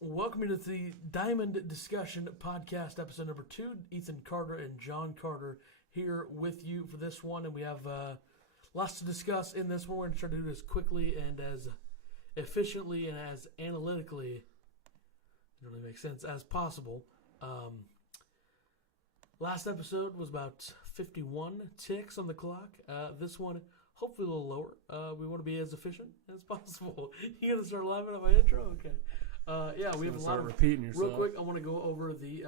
Welcome to the Diamond Discussion Podcast, episode number 2. Ethan Carter and John Carter here with you for this one, and we have lots to discuss in this one. We're going to try to do it as quickly and as efficiently and as analytically, it really makes sense, as possible. Last episode was about 51 ticks on the clock. This one, hopefully a little lower. We want to be as efficient as possible. You going to start laughing at my intro? Okay. We have a lot of repeating yourself. Real quick, I want to go over the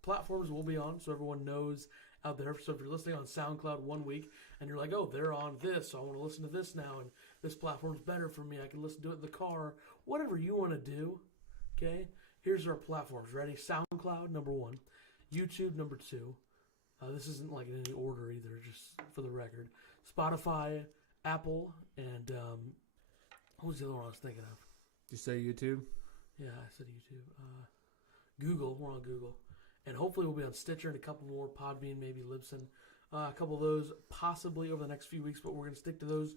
platforms we'll be on so everyone knows out there. So if you're listening on SoundCloud one week and you're like, oh, they're on this, so I want to listen to this now, and this platform's better for me. I can listen to it in the car. Whatever you want to do, okay? Here's our platforms. Ready? SoundCloud, number 1. YouTube, number 2. This isn't like in any order either, just for the record. Spotify, Apple, and what was the other one I was thinking of? Did you say YouTube? Yeah, I said YouTube. Google, we're on Google. And hopefully we'll be on Stitcher and a couple more, Podbean, maybe Libsyn. A couple of those possibly over the next few weeks, but we're going to stick to those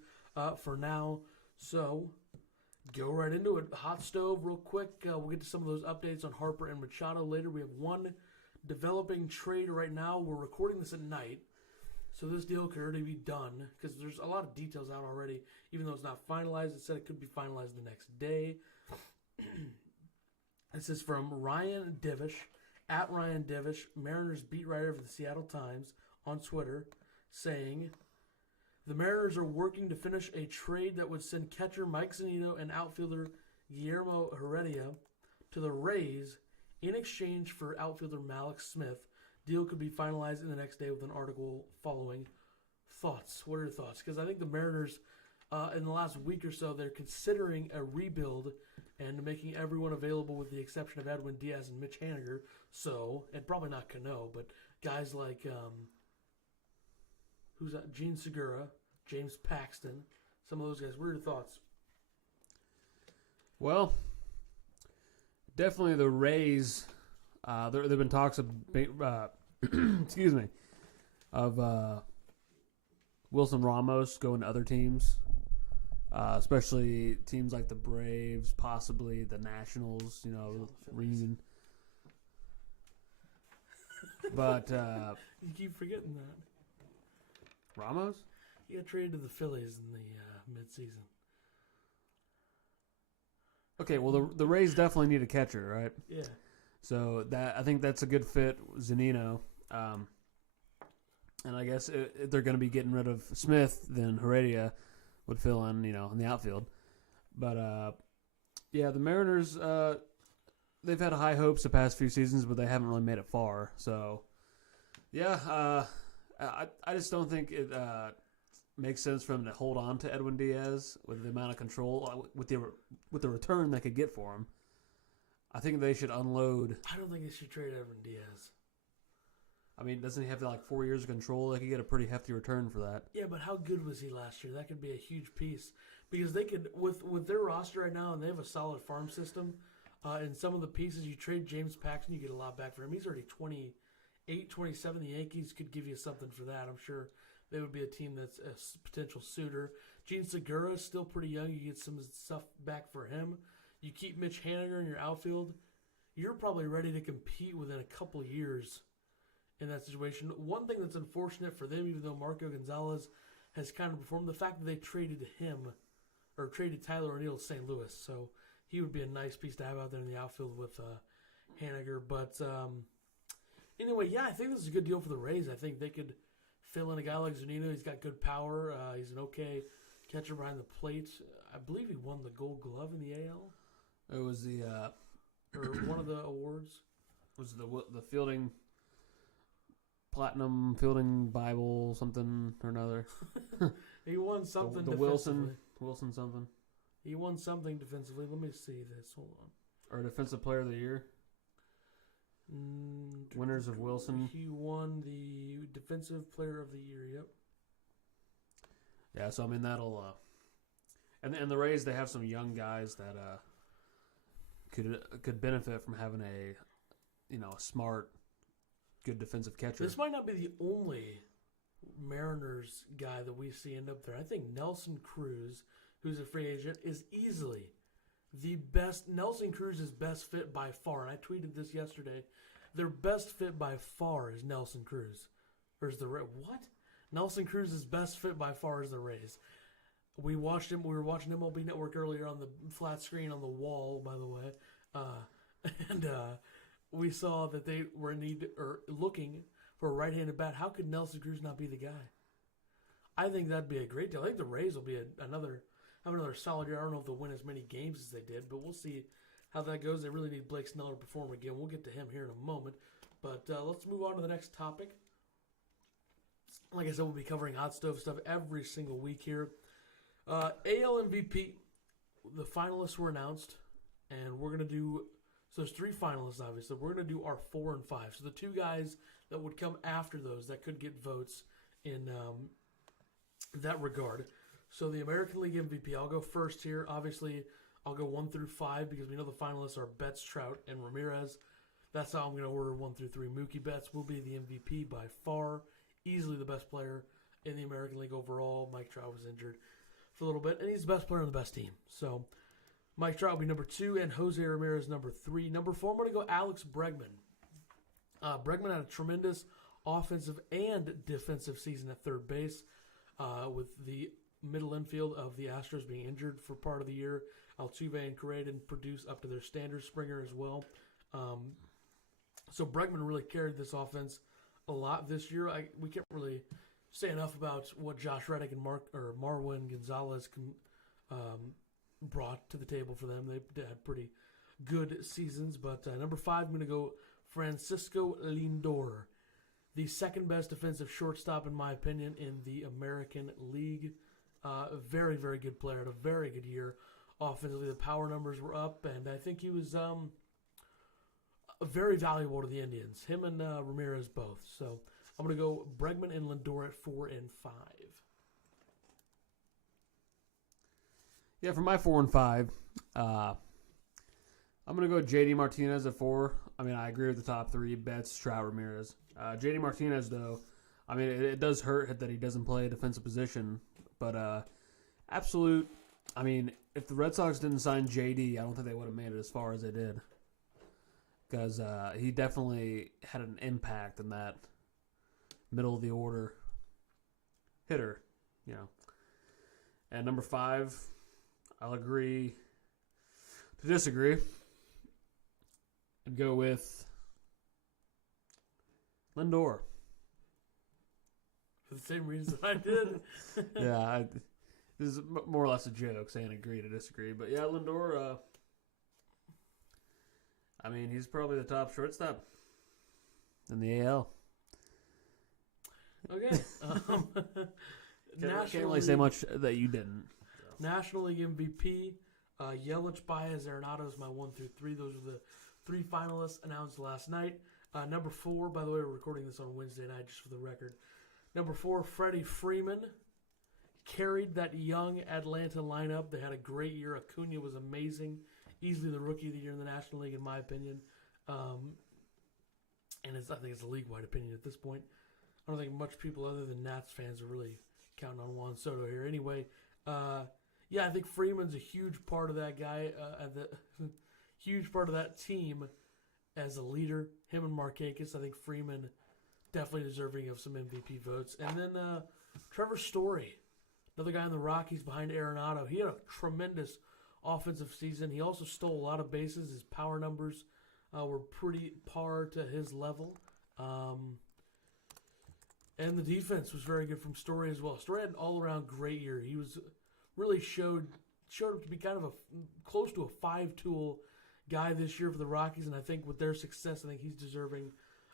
for now. So, go right into it. Hot stove real quick. We'll get to some of those updates on Harper and Machado later. We have one developing trade right now. We're recording this at night, so this deal could already be done because there's a lot of details out already. Even though it's not finalized, it said it could be finalized the next day. This is from Ryan Divish, at Ryan Divish, Mariners beat writer for the Seattle Times, on Twitter, saying, the Mariners are working to finish a trade that would send catcher Mike Zunino and outfielder Guillermo Heredia to the Rays in exchange for outfielder Malik Smith. Deal could be finalized in the next day with an article following. Thoughts? What are your thoughts? Because I think the Mariners, in the last week or so, they're considering a rebuild and making everyone available with the exception of Edwin Diaz and Mitch Haniger. So, and probably not Cano, but guys like, who's that? Gene Segura, James Paxton, some of those guys. What are your thoughts? Well, definitely the Rays. There have been talks of, excuse me, of Wilson Ramos going to other teams, especially teams like the Braves, possibly the Nationals. Reason. But you keep forgetting that Ramos. He got traded to the Phillies in the midseason. Okay, well the Rays definitely need a catcher, right? Yeah. So I think that's a good fit, Zunino. And I guess if they're going to be getting rid of Smith, then Heredia would fill in, in the outfield. But the Mariners, they've had high hopes the past few seasons, but they haven't really made it far. So, I just don't think it makes sense for them to hold on to Edwin Diaz with the amount of control, with the return they could get for him. I think they should unload. I don't think they should trade Edwin Diaz. I mean, doesn't he have 4 years of control? They could get a pretty hefty return for that. Yeah, but how good was he last year? That could be a huge piece because they could, with their roster right now, and they have a solid farm system. And some of the pieces you trade James Paxton, you get a lot back for him. He's already 28, 27. The Yankees could give you something for that. I'm sure they would be a team that's a potential suitor. Gene Segura is still pretty young. You get some stuff back for him. You keep Mitch Haniger in your outfield, you're probably ready to compete within a couple years in that situation. One thing that's unfortunate for them, even though Marco Gonzalez has kind of performed, the fact that they traded him, or traded Tyler O'Neill to St. Louis, so he would be a nice piece to have out there in the outfield with Haniger. But anyway, I think this is a good deal for the Rays. I think they could fill in a guy like Zunino. He's got good power. He's an okay catcher behind the plate. I believe he won the Gold Glove in the AL. It was the or one of the awards. Was the fielding platinum fielding Bible something or another? He won something. The Wilson something. He won something defensively. Let me see this. Hold on. Or defensive player of the year. Winners of Wilson. He won the defensive player of the year. Yep. Yeah, so I mean that'll. And the Rays, they have some young guys that could benefit from having a smart, good defensive catcher. This might not be the only Mariners guy that we see end up there. I think Nelson Cruz, who's a free agent, is easily the best. Nelson Cruz is best fit by far, and I tweeted this yesterday. Their best fit by far is Nelson Cruz. Or is the what? Nelson Cruz is best fit by far is the Rays. We watched him. We were watching MLB Network earlier on the flat screen on the wall, by the way, and we saw that they were in need or looking for a right-handed bat. How could Nelson Cruz not be the guy? I think that'd be a great deal. I think the Rays will be have another solid year. I don't know if they'll win as many games as they did, but we'll see how that goes. They really need Blake Snell to perform again. We'll get to him here in a moment. But let's move on to the next topic. Like I said, we'll be covering hot stove stuff every single week here. AL MVP, the finalists were announced, and we're going to do, so there's 3 finalists, obviously. We're going to do our 4 and 5. So the 2 guys that would come after those that could get votes in that regard. So the American League MVP, I'll go first here. Obviously, I'll go 1 through 5 because we know the finalists are Betts, Trout, and Ramirez. That's how I'm going to order 1 through 3. Mookie Betts will be the MVP by far. Easily the best player in the American League overall. Mike Trout was injured for a little bit, and he's the best player on the best team. So Mike Trout will be number 2, and Jose Ramirez number 3. Number 4, I'm going to go Alex Bregman. Bregman had a tremendous offensive and defensive season at third base with the middle infield of the Astros being injured for part of the year. Altuve and Correa didn't produce up to their standard. Springer as well. So Bregman really carried this offense a lot this year. We can't really say enough about what Josh Reddick and Marwin Gonzalez brought to the table for them. They had pretty good seasons. But number 5, I'm going to go Francisco Lindor, the second best defensive shortstop in my opinion in the American League. Very, very good player. Had a very good year. Offensively, the power numbers were up, and I think he was very valuable to the Indians. Him and Ramirez both. So I'm going to go Bregman and Lindor at 4 and 5. Yeah, for my 4 and 5, I'm going to go J.D. Martinez at 4. I mean, I agree with the top 3, Betts, Trout, Ramirez. J.D. Martinez, though, I mean, it does hurt that he doesn't play a defensive position. But absolute, I mean, if the Red Sox didn't sign J.D., I don't think they would have made it as far as they did. Because he definitely had an impact in that middle of the order hitter, you know. And number 5, I'll agree to disagree and go with Lindor. For the same reasons I did. Yeah, this is more or less a joke saying agree to disagree. But yeah, Lindor, I mean, he's probably the top shortstop in the AL. Okay. Can't really say much that you didn't. So. National League MVP, Yelich, Baez, Arenado is my 1 through 3. Those are the 3 finalists announced last night. Number 4, by the way, we're recording this on Wednesday night, just for the record. Number 4, Freddie Freeman carried that young Atlanta lineup. They had a great year. Acuna was amazing. Easily the rookie of the year in the National League, in my opinion. And I think it's a league-wide opinion at this point. I don't think much people other than Nats fans are really counting on Juan Soto here. Anyway, yeah, I think Freeman's a huge part of that guy, huge part of that team as a leader. Him and Markakis, I think Freeman definitely deserving of some MVP votes. And then Trevor Story, another guy in the Rockies behind Arenado. He had a tremendous offensive season. He also stole a lot of bases. His power numbers were pretty par to his level. And the defense was very good from Story as well. Story had an all-around great year. He was really showed up to be kind of close to a 5-tool guy this year for the Rockies, and I think with their success, I think he's deserving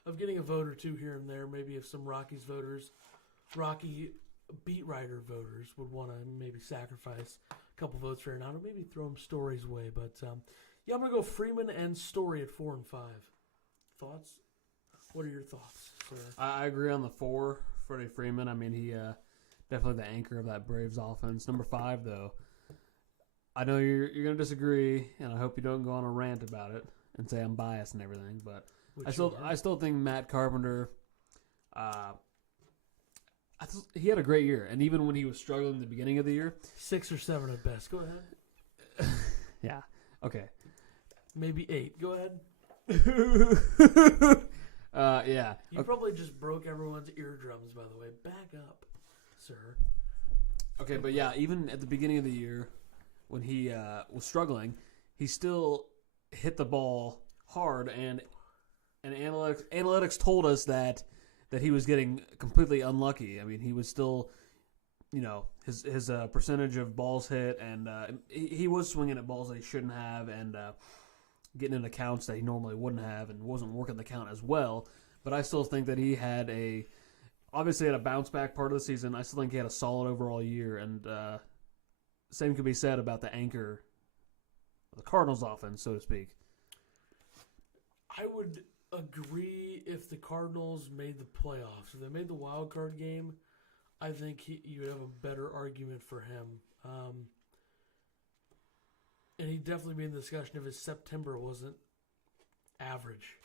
of getting a vote or 2 here and there. Maybe if some Rockies voters, Rocky beat writer voters would want to maybe sacrifice a couple votes for Arenado, maybe throw him Story's way. But yeah, I'm going to go Freeman and Story at 4 and 5. Thoughts? What are your thoughts, sir? I agree on the 4, Freddie Freeman. I mean, he definitely the anchor of that Braves offense. Number 5, though, I know you're going to disagree, and I hope you don't go on a rant about it and say I'm biased and everything, but I still think Matt Carpenter, he had a great year, and even when he was struggling at the beginning of the year, 6 or 7 at best. Go ahead. Yeah, Okay. Maybe 8. Go ahead. Yeah. You probably just broke everyone's eardrums, by the way. Back up, sir. Okay, but yeah, even at the beginning of the year, when he was struggling, he still hit the ball hard, and analytics told us that he was getting completely unlucky. I mean, he was still, his percentage of balls hit, and he was swinging at balls that he shouldn't have, and getting into counts that he normally wouldn't have, and wasn't working the count as well. But I still think that he had obviously had a bounce back part of the season. I still think he had a solid overall year, and same could be said about the anchor of the Cardinals offense, so to speak. I would agree if the Cardinals made the playoffs. If they made the wild card game, I think you would have a better argument for him. And he'd definitely be in the discussion if his September wasn't average.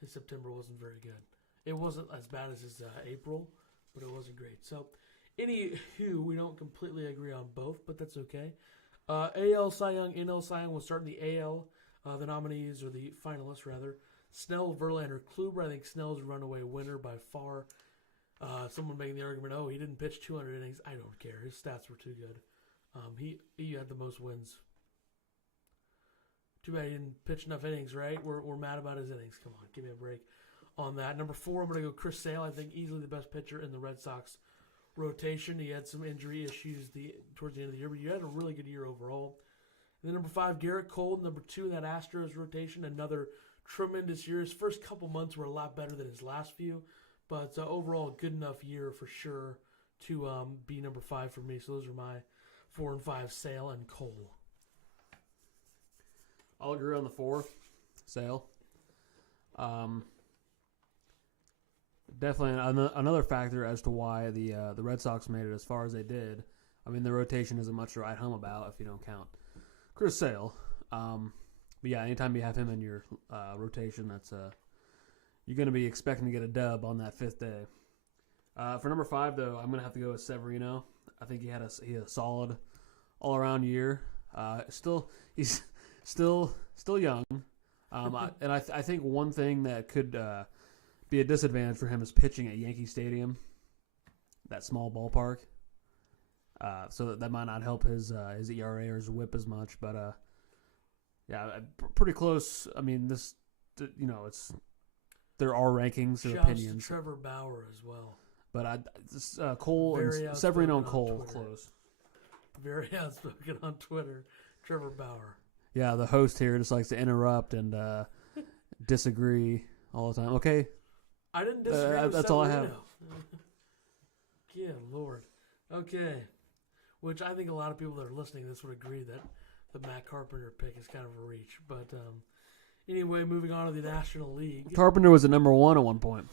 His September wasn't very good. It wasn't as bad as his April, but it wasn't great. So, anywho, we don't completely agree on both, but that's okay. AL Cy Young, NL Cy Young will start in the AL. The nominees, or the finalists, rather. Snell, Verlander, Kluber. I think Snell's a runaway winner by far. Someone making the argument, he didn't pitch 200 innings. I don't care. His stats were too good. He had the most wins. Too bad he didn't pitch enough innings, right? We're mad about his innings. Come on, give me a break on that. Number 4, I'm going to go Chris Sale. I think easily the best pitcher in the Red Sox rotation. He had some injury issues towards the end of the year, but you had a really good year overall. And then number 5, Garrett Cole. Number 2 in that Astros rotation, another tremendous year. His first couple months were a lot better than his last few, but overall a good enough year for sure to be number 5 for me. So those are my 4 and 5, Sale and Cole. I'll agree on the 4, Sale. Definitely another factor as to why the Red Sox made it as far as they did. I mean, the rotation isn't much to write home about if you don't count Chris Sale. But yeah, anytime you have him in your rotation, that's you're going to be expecting to get a dub on that 5th day. For number 5, though, I'm going to have to go with Severino. I think he had a solid all-around year. He's still young, and I think one thing that could be a disadvantage for him is pitching at Yankee Stadium, that small ballpark. So that might not help his ERA or his WHIP as much, but yeah, pretty close. I mean, there are rankings or opinions. To Trevor Bauer as well. But Cole and Severino and Cole close. Very outspoken on Twitter, Trevor Bauer. Yeah, the host here just likes to interrupt and disagree all the time. Okay. I didn't disagree with that's Severino. all I have. Good Lord. Okay. Which I think a lot of people that are listening to this would agree that the Matt Carpenter pick is kind of a reach. But anyway, moving on to the National League. Carpenter was at number 1 at one point.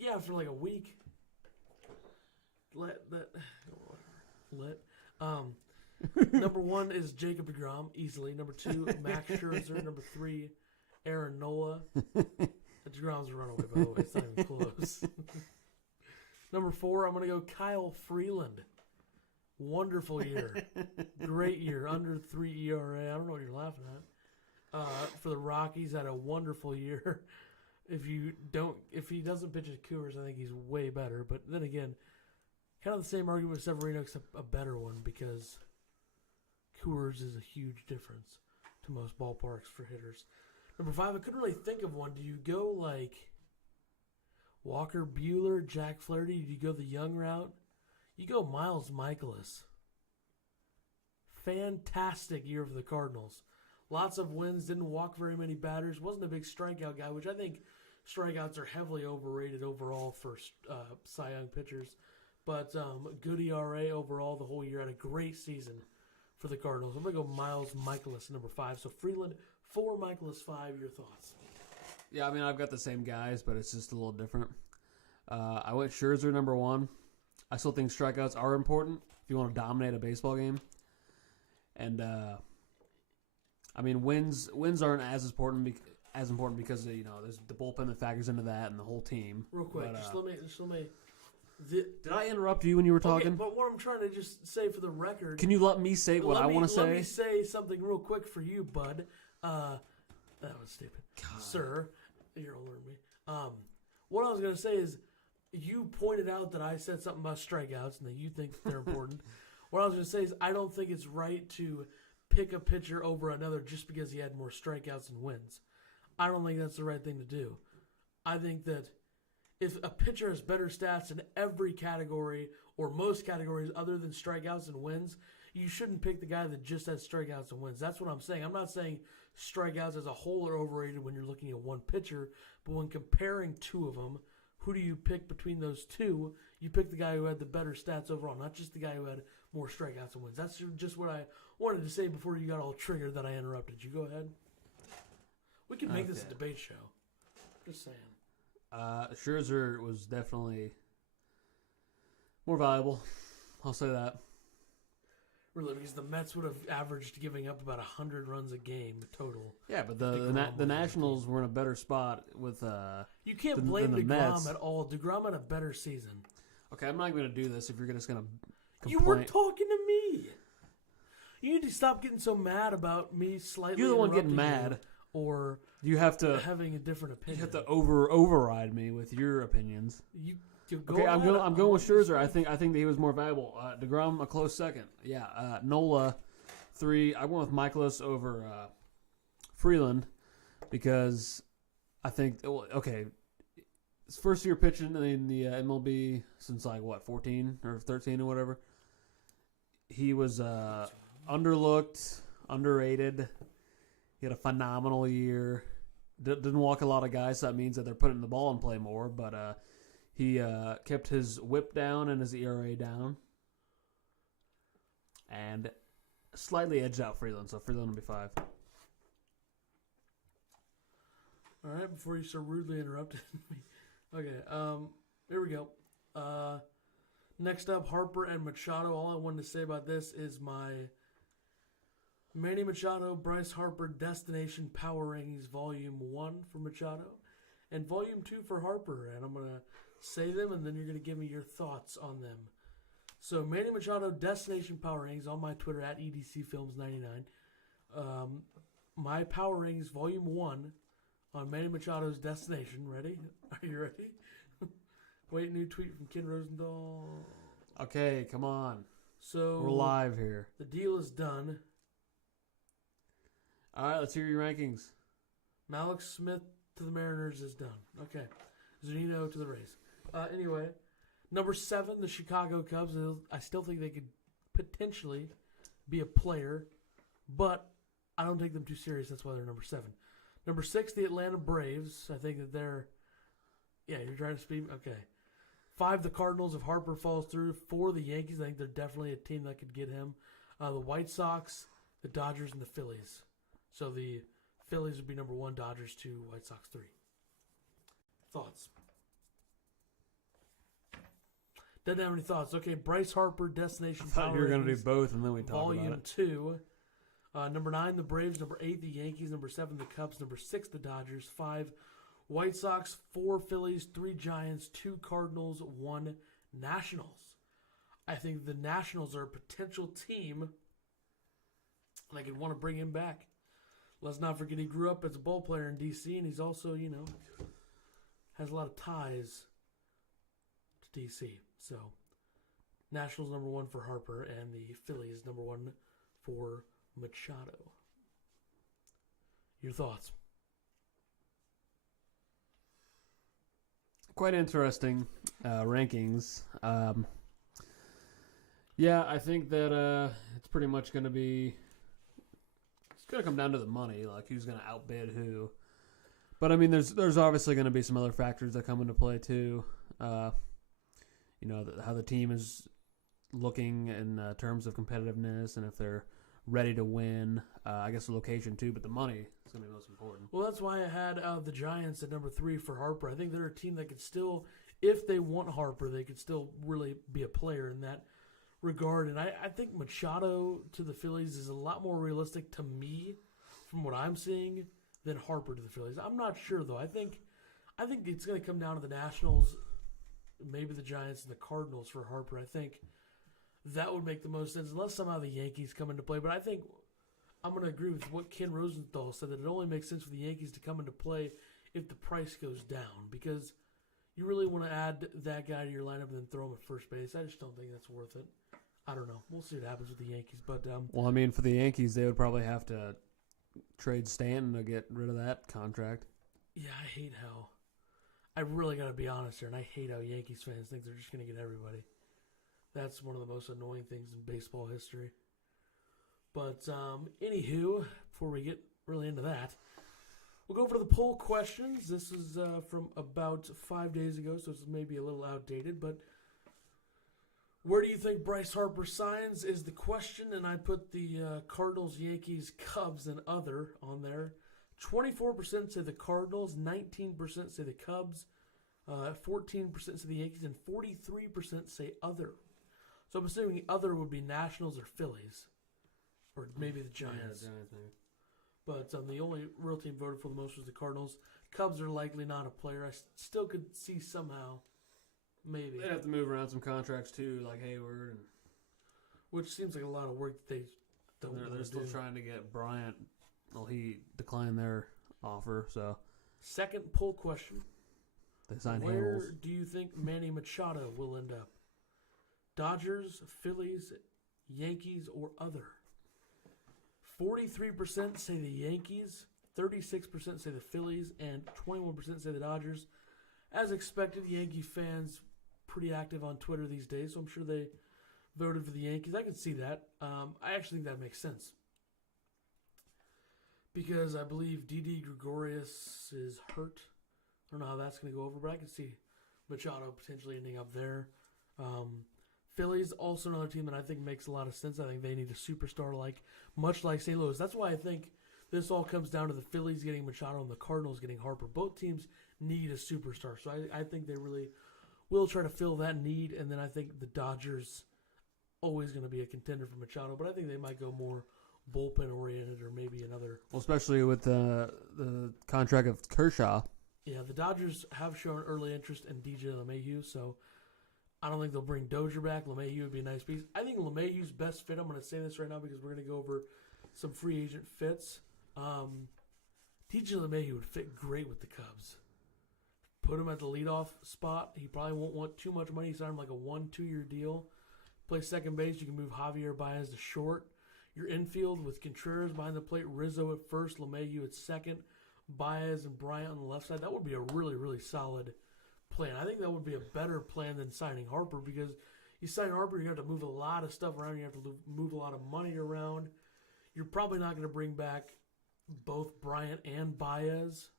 Yeah, for like a week. Number 1 is Jacob deGrom, easily. Number 2, Max Scherzer. Number 3, Aaron Nola. DeGrom's a runaway, by the way. It's not even close. Number 4, I'm going to go Kyle Freeland. Wonderful year. Great year. Under 3 ERA. I don't know what you're laughing at. For the Rockies, had a wonderful year. If he doesn't pitch at Coors, I think he's way better. But then again, kind of the same argument with Severino, except a better one, because Coors is a huge difference to most ballparks for hitters. Number 5, I couldn't really think of one. Do you go like Walker Buehler, Jack Flaherty? Do you go the young route? You go Miles Mikolas. Fantastic year for the Cardinals. Lots of wins, didn't walk very many batters, wasn't a big strikeout guy, which I think strikeouts are heavily overrated overall for Cy Young pitchers. But good ERA overall the whole year. Had a great season for the Cardinals. I'm going to go Miles Mikolas, number 5. So Freeland, 4, Mikolas, 5. Your thoughts? Yeah, I mean, I've got the same guys, but it's just a little different. I went Scherzer, number 1. I still think strikeouts are important if you want to dominate a baseball game. And, I mean, wins aren't as important because, there's the bullpen that factors into that and the whole team. Real quick, but, just let me Did I interrupt you when you were talking? Okay, but what I'm trying to just say for the record... Can you let me say what I want to say? Let me say something real quick for you, bud. That was stupid. God. Sir, you're older than me. What I was going to say is, you pointed out that I said something about strikeouts and that you think they're important. What I was going to say is, I don't think it's right to pick a pitcher over another just because he had more strikeouts and wins. I don't think that's the right thing to do. I think that if a pitcher has better stats in every category or most categories other than strikeouts and wins, you shouldn't pick the guy that just has strikeouts and wins. That's what I'm saying. I'm not saying strikeouts as a whole are overrated when you're looking at one pitcher, but when comparing two of them, who do you pick between those two? You pick the guy who had the better stats overall, not just the guy who had more strikeouts and wins. That's just what I wanted to say before you got all triggered that I interrupted you. Go ahead. We can make this a debate show. Just saying. Scherzer was definitely more valuable. I'll say that. Really, because the Mets would have averaged giving up about 100 runs a game total. Yeah, but the Nationals were in a better spot with you can't blame DeGrom at all. DeGrom had a better season. Okay, I'm not going to do this if you're just going to complain. You were talking to me. You need to stop getting so mad about me slightly. You're the one getting mad. Or you have to having a different opinion. You have to override me with your opinions. Okay, I'm going with Scherzer. I think that he was more valuable. DeGrom a close second. Yeah, Nola 3. I went with Michaelis over Freeland because I think his first year pitching in the MLB since 14 or 13 or whatever. He was underlooked, underrated. He had a phenomenal year. Didn't walk a lot of guys, so that means that they're putting the ball in play more. But he kept his whip down and his ERA down. And slightly edged out Freeland, so Freeland will be 5. All right, before you so rudely interrupted me. Okay, here we go. Next up, Harper and Machado. All I wanted to say about this is my Manny Machado, Bryce Harper Destination Power Rankings Volume 1 for Machado and Volume 2 for Harper. And I'm going to say them, and then you're going to give me your thoughts on them. So, Manny Machado Destination Power Rankings on my Twitter at EDCFilms99. My Power Rankings Volume 1 on Manny Machado's Destination. Ready? Are you ready? Wait, new tweet from Ken Rosendahl. Okay, come on. So we're live here. The deal is done. All right, let's hear your rankings. Malik Smith to the Mariners is done. Okay. Zunino to the Rays. Anyway, number 7, the Chicago Cubs. I still think they could potentially be a player, but I don't take them too serious. That's why they're number 7. Number 6, the Atlanta Braves. I think that they're... Yeah, you're trying to speak? Okay. 5, the Cardinals. If Harper falls through. 4, the Yankees. I think they're definitely a team that could get him. The White Sox, the Dodgers, and the Phillies. So the Phillies would be number 1, Dodgers 2, White Sox 3. Thoughts? Doesn't have any thoughts. Okay, Bryce Harper, Destination I thought you were going to do both, and then we talk about it. Volume 2. Number 9, the Braves. Number 8, the Yankees. Number 7, the Cubs. Number 6, the Dodgers. 5, White Sox. 4, Phillies. 3, Giants. 2, Cardinals. 1, Nationals. I think the Nationals are a potential team, and I could want to bring him back. Let's not forget he grew up as a ball player in D.C., and he's also, has a lot of ties to D.C. So, Nationals number 1 for Harper, and the Phillies number 1 for Machado. Your thoughts? Quite interesting rankings. Yeah, I think that it's pretty much going to be... It's going to come down to the money, like who's going to outbid who. But, I mean, there's obviously going to be some other factors that come into play, too. How the team is looking in terms of competitiveness and if they're ready to win. I guess the location, too, but the money is going to be most important. Well, that's why I had the Giants at number 3 for Harper. I think they're a team that could still, if they want Harper, they could still really be a player in that regard. And I think Machado to the Phillies is a lot more realistic to me from what I'm seeing than Harper to the Phillies. I'm not sure, though. I think it's going to come down to the Nationals maybe the Giants and the Cardinals for Harper. I think that would make the most sense, unless somehow the Yankees come into play. But I think I'm going to agree with what Ken Rosenthal said, that it only makes sense for the Yankees to come into play if the price goes down, because you really want to add that guy to your lineup and then throw him at first base. I just don't think that's worth it. I don't know. We'll see what happens with the Yankees. But well, I mean, for the Yankees, they would probably have to trade Stanton to get rid of that contract. Yeah, I hate how. I really got to be honest here, and I hate how Yankees fans think they're just going to get everybody. That's one of the most annoying things in baseball history. But anywho, before we get really into that, we'll go over to the poll questions. This is from about 5 days ago, so it's maybe a little outdated. But where do you think Bryce Harper signs is the question, and I put the Cardinals, Yankees, Cubs, and other on there. 24% say the Cardinals, 19% say the Cubs, 14% say the Yankees, and 43% say other. So I'm assuming the other would be Nationals or Phillies, or maybe the Giants. Yeah, Giants maybe. But the only real team voted for the most was the Cardinals. Cubs are likely not a player. I still could see somehow, maybe. They'd have to move around some contracts too, like Hayward, and which seems like a lot of work that they don't. They're still trying to get Bryant. Well, he declined their offer, so. Second poll question. They signed Where Hamels. do you think Manny Machado will end up? Dodgers, Phillies, Yankees, or other? 43% say the Yankees, 36% say the Phillies, and 21% say the Dodgers. As expected, Yankee fans pretty active on Twitter these days, so I'm sure they voted for the Yankees. I can see that. I actually think that makes sense, because I believe Didi Gregorius is hurt. I don't know how that's going to go over, but I can see Machado potentially ending up there. Phillies, also another team that I think makes a lot of sense. I think they need a superstar, much like St. Louis. That's why I think this all comes down to the Phillies getting Machado and the Cardinals getting Harper. Both teams need a superstar, so I think they really will try to fill that need. And then I think the Dodgers always going to be a contender for Machado, but I think they might go more bullpen oriented, or maybe another. Well, especially with the contract of Kershaw. Yeah, the Dodgers have shown early interest in DJ LeMahieu, so I don't think they'll bring Dozier back. LeMahieu would be a nice piece. I think LeMahieu's best fit, I'm going to say this right now because we're going to go over some free agent fits. DJ LeMahieu would fit great with the Cubs. Put him at the leadoff spot. He probably won't want too much money. Sign him like a 1-2-year deal. Play second base. You can move Javier Baez to short. Your infield with Contreras behind the plate, Rizzo at first, LeMahieu at second, Baez and Bryant on the left side. That would be a really, really solid plan. I think that would be a better plan than signing Harper, because you sign Harper, you have to move a lot of stuff around. You have to move a lot of money around. You're probably not going to bring back both Bryant and Baez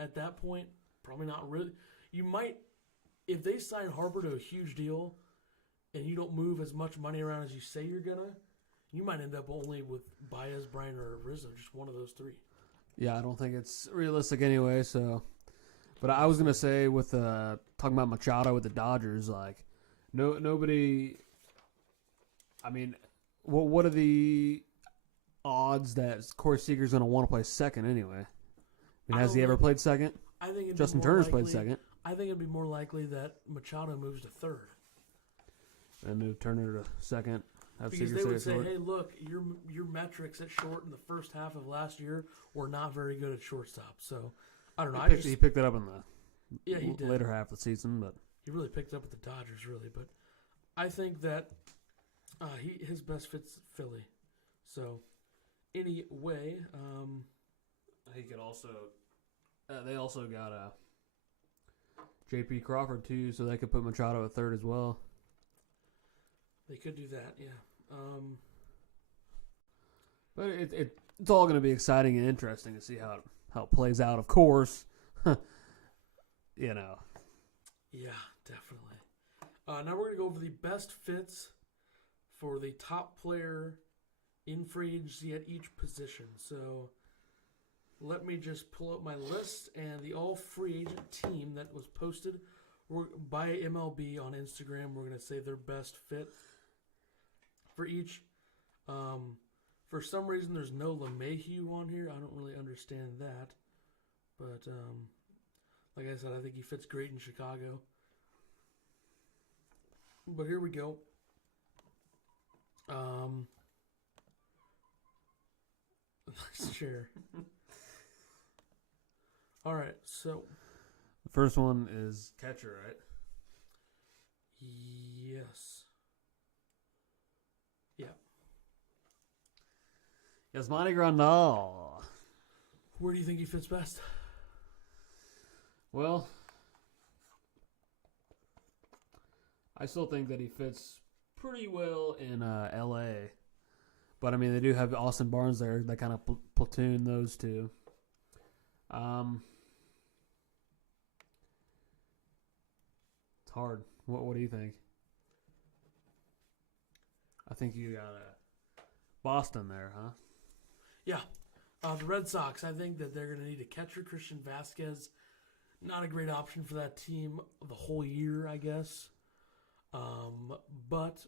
at that point. Probably not really. You might, if they sign Harper to a huge deal and you don't move as much money around as you say you're going to, you might end up only with Baez, Bryant, or Rizzo, just one of those three. Yeah, I don't think it's realistic anyway, so. But I was going to say, with talking about Machado with the Dodgers, nobody. I mean, what are the odds that Corey Seager's going to want to play second anyway? I mean, has he ever played second? I think Justin Turner's played second. I think it'd be more likely that Machado moves to third. And move Turner to second. Because they would say, hey, look, your metrics at short in the first half of last year were not very good at shortstop. So, I don't know. He picked it up in the he did. later half of the season. But he really picked it up with the Dodgers, really. But I think that his best fit's Philly. So, anyway. he could also... they also got J.P. Crawford, too, so they could put Machado at third as well. They could do that, yeah. But it's all going to be exciting and interesting to see how it plays out. Of course, Yeah, definitely. Now we're going to go over the best fits for the top player in free agency at each position. So let me just pull up my list, and the all free agent team that was posted by MLB on Instagram, we're going to say their best fit for each. For some reason, there's no LeMahieu on here. I don't really understand that. But, like I said, I think he fits great in Chicago. But here we go. Nice chair. All right, so The first one is catcher, right? yes. Yeah. Yasmani Grandal. Where do you think he fits best? Well, I still think that he fits pretty well in L.A. But, I mean, they do have Austin Barnes there that kind of platoon those two. It's hard. What do you think? I think you got Boston there, huh? Yeah. The Red Sox, I think that they're going to need a catcher. Christian Vasquez, not a great option for that team the whole year, I guess. But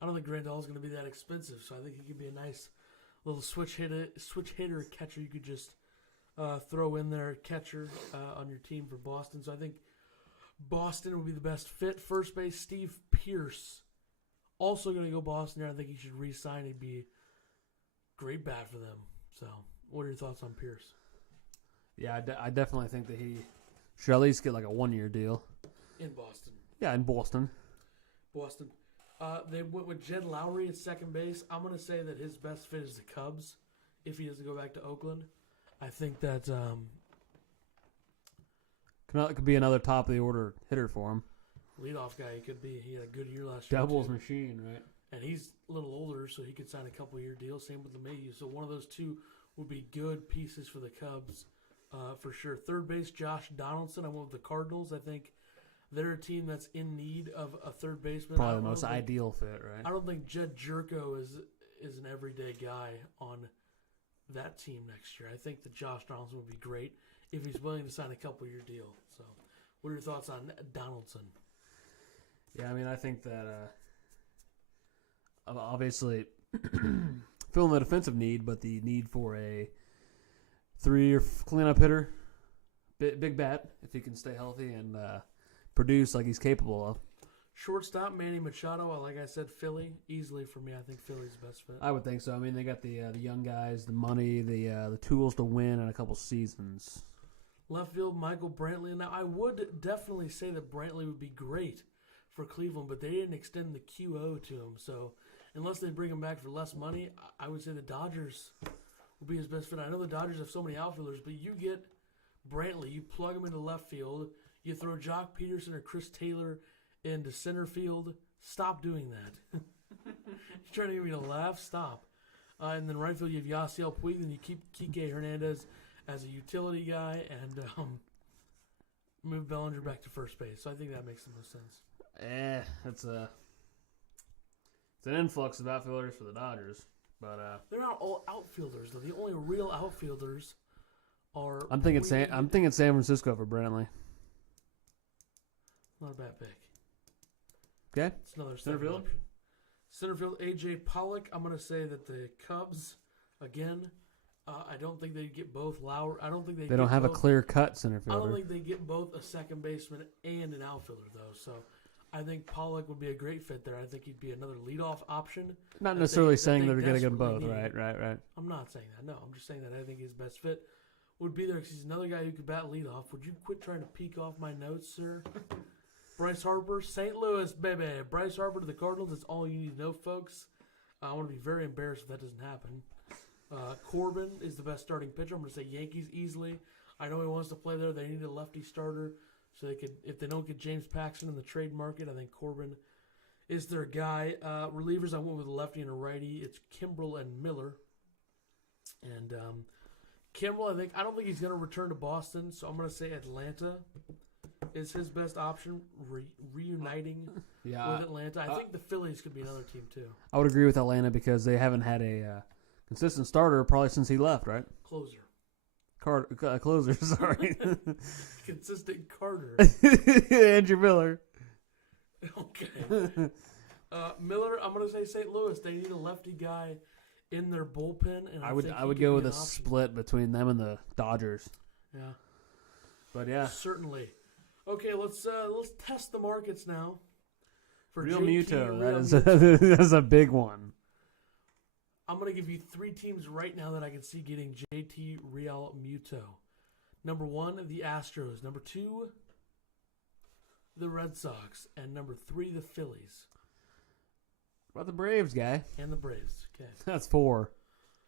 I don't think Grandal is going to be that expensive, so I think he could be a nice little switch hitter catcher you could just throw in there, catcher on your team for Boston. So I think Boston would be the best fit. First base, Steve Pearce, also going to go Boston there. I think he should re-sign. He'd be great bat for them. So what are your thoughts on Pearce? Yeah, I definitely think that he should at least get like a 1-year deal. In Boston. Yeah, in Boston. Boston. They went with Jed Lowry at second base. I'm going to say that his best fit is the Cubs if he doesn't go back to Oakland. I think that could be another top of the order hitter for him. leadoff guy he could be. He had a good year last year. Doubles machine, right? And he's a little older, so he could sign a couple-year deal. Same with LeMahieu. So one of those two would be good pieces for the Cubs for sure. Third base, Josh Donaldson. I went with the Cardinals. I think they're a team that's in need of a third baseman. Probably the most ideal fit, right? I don't think Jed Jerko is an everyday guy on that team next year. I think that Josh Donaldson would be great if he's willing to sign a couple-year deal. So what are your thoughts on Donaldson? Yeah, I mean, I think that obviously filling the defensive need, but the need for a 3-year cleanup hitter, big bat, if he can stay healthy and produce like he's capable of. Shortstop, Manny Machado. Like I said, Philly. Easily for me, I think Philly's the best fit. I would think so. I mean, they got the young guys, the money, the tools to win in a couple seasons. Left field, Michael Brantley. Now, I would definitely say that Brantley would be great for Cleveland, but they didn't extend the QO to him. So unless they bring him back for less money, I would say the Dodgers would be his best fit. I know the Dodgers have so many outfielders, but you get Brantley, you plug him into left field, you throw Jock Peterson or Chris Taylor into center field. Stop doing that. You're trying to get me to laugh? Stop. And then right field, you have Yasiel Puig, and you keep Kike Hernandez as a utility guy, and move Bellinger back to first base. So I think that makes the most sense. It's an influx of outfielders for the Dodgers, but they're not all outfielders though. The only real outfielders are. I'm thinking San Francisco for Brantley. Not a bad pick. Okay, It's another center second field. option. Center field, AJ Pollock. I'm going to say that the Cubs again. I don't think they get both Lowry. I don't think They don't have a clear-cut center I don't fielder. think they get both a second baseman and an outfielder though. So I think Pollock would be a great fit there. I think he'd be another leadoff option. Not necessarily that saying they they're going to get them both. desperately need. Right. I'm not saying that. No, I'm just saying that I think his best fit would be there because he's another guy who could bat leadoff. Would you quit trying to peek off my notes, sir? Bryce Harper, St. Louis, baby. Bryce Harper to the Cardinals. That's all you need to know, folks. I want to be very embarrassed if that doesn't happen. Corbin is the best starting pitcher. I'm going to say Yankees easily. I know he wants to play there. They need a lefty starter, so they could. If they don't get James Paxton in the trade market, I think Corbin is their guy. Relievers, I went with a lefty and a righty. It's Kimbrel and Miller. And Kimbrel, I don't think he's going to return to Boston, so I'm going to say Atlanta is his best option, reuniting with Atlanta. I think the Phillies could be another team, too. I would agree with Atlanta because they haven't had a consistent starter probably since he left, right? Closer. Closer, sorry. Consistent Carter. Andrew Miller. Okay. Miller, I'm going to say St. Louis. They need a lefty guy in their bullpen. And I would go with a split between them and the Dodgers. Yeah. But yeah. Certainly. Okay, let's test the markets now. For Real JT, Muto. Real That is a big one. I'm going to give you 3 teams right now that I can see getting JT Real Muto. Number 1, the Astros. Number 2, the Red Sox. And number 3, the Phillies. What about the Braves, guy? And the Braves. Okay. That's 4.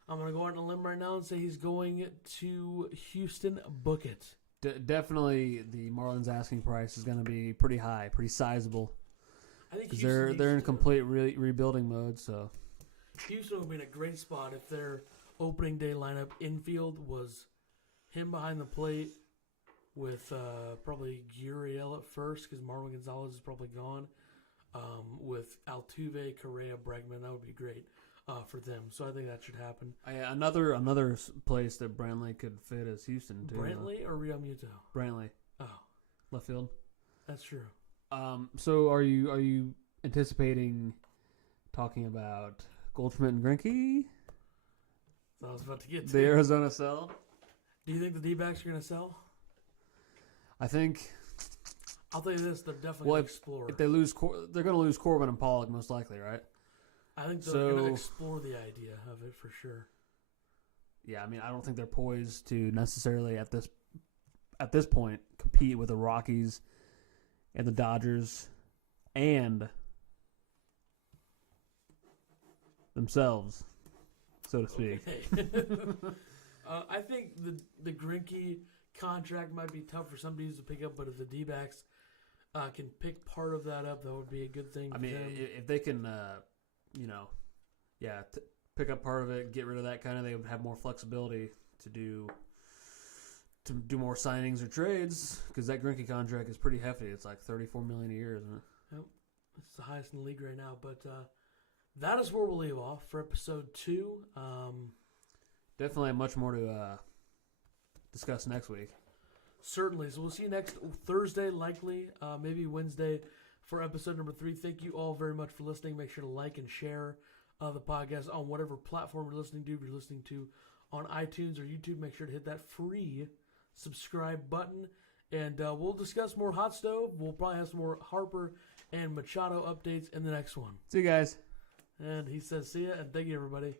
I'm going to go out on a limb right now and say he's going to Houston. Book it. Definitely the Marlins asking price is going to be pretty high, pretty sizable. I think Because Houston they're in needs to- complete rebuilding mode, so... Houston would be in a great spot if their opening day lineup infield was him behind the plate with probably Gurriel at first because Marwin Gonzalez is probably gone. With Altuve, Correa, Bregman, that would be great for them. So I think that should happen. Another place that Brantley could fit is Houston too. Brantley or Real Muto? Brantley, Oh, left field. that's true. So are you anticipating talking about Goldschmidt and Greinke? So I was about to get to The Arizona sell? Do you think the D-backs are going to sell? I think I'll tell you this, they're definitely going to explore. if they lose, they're going to lose Corbin and Pollock most likely, right? I think they're going to explore the idea of it for sure. Yeah, I mean, I don't think they're poised to necessarily at this point compete with the Rockies and the Dodgers and themselves, so to speak. Okay. I think the Greinke contract might be tough for some teams to pick up, but if the D-backs can pick part of that up, that would be a good thing for I mean, them. if they can, pick up part of it, get rid of that kind of, they would have more flexibility to do more signings or trades because that Greinke contract is pretty hefty. It's like $34 million a year, isn't it? Yep. It's the highest in the league right now, but that is where we'll leave off for episode 2. Definitely much more to discuss next week. Certainly. So we'll see you next Thursday, likely, maybe Wednesday, for episode number 3. Thank you all very much for listening. Make sure to like and share the podcast on whatever platform you're listening to. If you're listening to on iTunes or YouTube, make sure to hit that free subscribe button. And we'll discuss more Hot Stove. We'll probably have some more Harper and Machado updates in the next one. See you guys. And he says, see ya, and thank you, everybody.